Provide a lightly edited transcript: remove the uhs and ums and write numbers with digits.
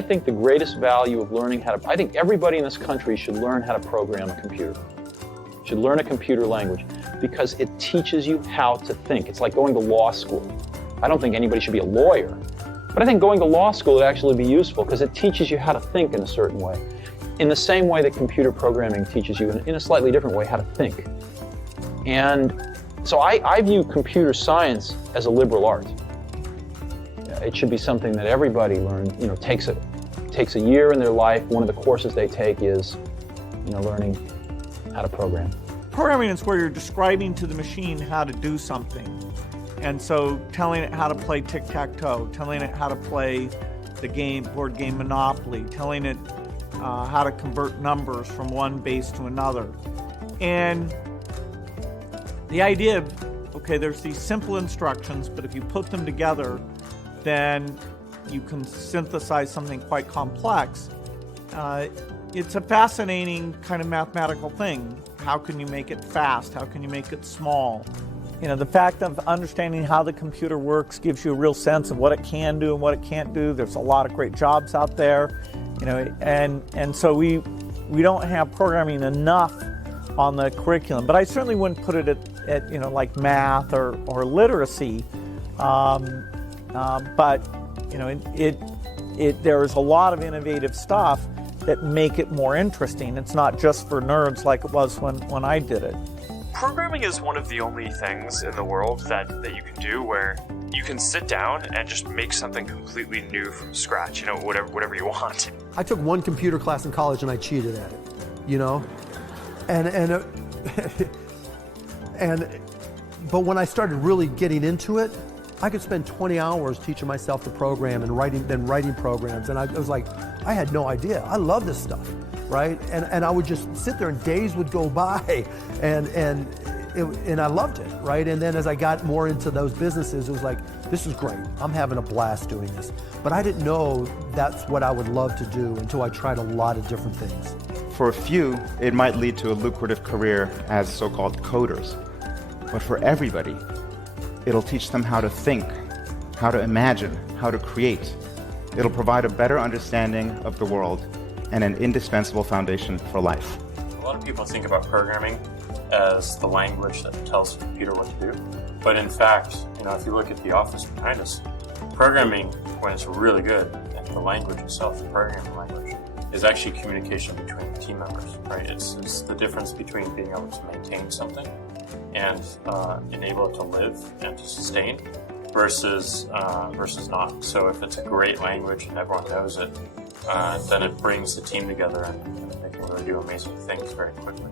I think the greatest value of learning how to, I think everybody in this country should learn how to program a computer. Should learn a computer language because it teaches you how to think. It's like going to law school. I don't think anybody should be a lawyer, but I think going to law school would actually be useful because it teaches you how to think in a certain way. In the same way that computer programming teaches you in a slightly different way how to think. And so I view computer science as a liberal art. It should be something that everybody learns, takes a year in their life. One of the courses they take is, learning how to program. Programming is where you're describing to the machine how to do something. And so telling it how to play tic-tac-toe, telling it how to play the board game Monopoly, telling it how to convert numbers from one base to another. And the idea of, okay, there's these simple instructions, but if you put them together, then you can synthesize something quite complex. It's a fascinating kind of mathematical thing. How can you make it fast? How can you make it small? The fact of understanding how the computer works gives you a real sense of what it can do and what it can't do. There's a lot of great jobs out there, and so we don't have programming enough on the curriculum. But I certainly wouldn't put it at like math or literacy. But there is a lot of innovative stuff that make it more interesting. It's not just for nerds like it was when I did it. Programming is one of the only things in the world that you can do where you can sit down and just make something completely new from scratch, whatever you want. I took one computer class in college and I cheated at it, but when I started really getting into it, I could spend 20 hours teaching myself to program and writing programs, and I was like, I had no idea. I love this stuff, right? And I would just sit there and days would go by, and I loved it, right? And then as I got more into those businesses, it was like, this is great. I'm having a blast doing this. But I didn't know that's what I would love to do until I tried a lot of different things. For a few, it might lead to a lucrative career as so-called coders. But for everybody, it'll teach them how to think, how to imagine, how to create. It'll provide a better understanding of the world and an indispensable foundation for life. A lot of people think about programming as the language that tells the computer what to do. But in fact, if you look at the office behind us, programming, when it's really good, and the language itself, the programming language, is actually communication between team members, right? It's the difference between being able to maintain something and enable it to live and to sustain versus not. So if it's a great language and everyone knows it, then it brings the team together and they can really do amazing things very quickly.